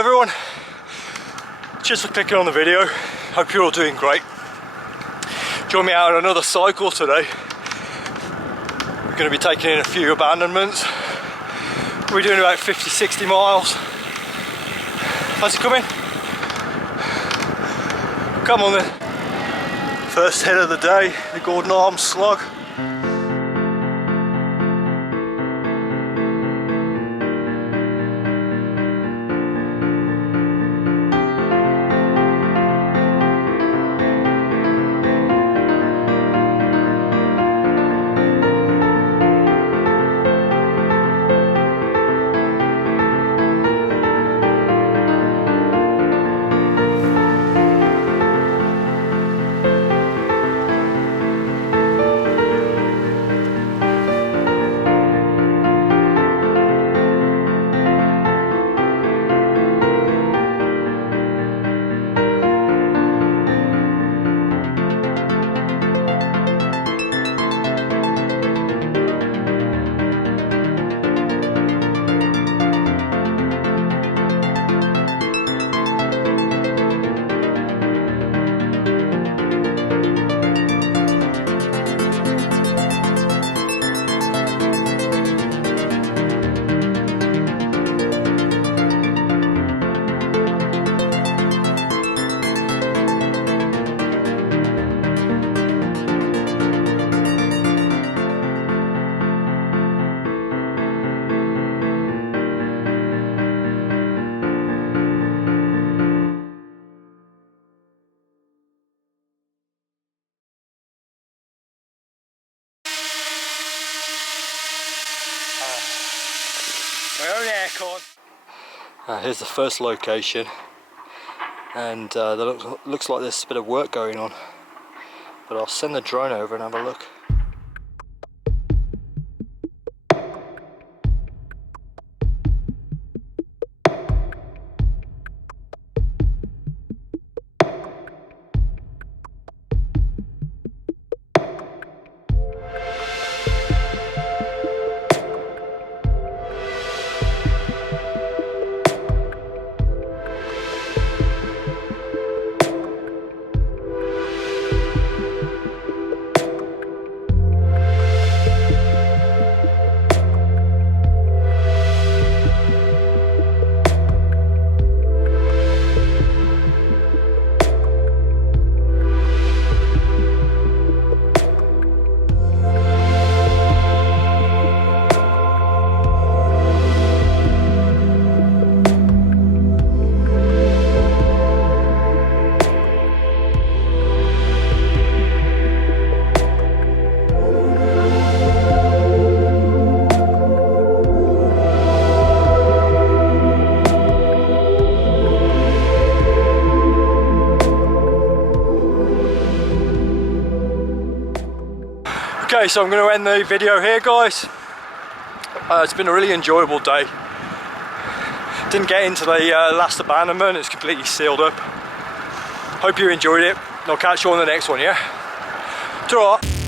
everyone, just for clicking on the video. Hope you're all doing great. Join me out on another cycle today. We're going to be taking in a few abandonments. We're doing about 50-60 miles. How's it coming? Come on then. First hit of the day, the Gordon Arms slug. My own aircon. Here's the first location, and there looks like there's a bit of work going on, but I'll send the drone over and have a look. Okay, so I'm going to end the video here, guys. It's been a really enjoyable day. Didn't get into the last abandonment, it's completely sealed up. Hope you enjoyed it. I'll catch you on the next one, yeah? Ta-ra!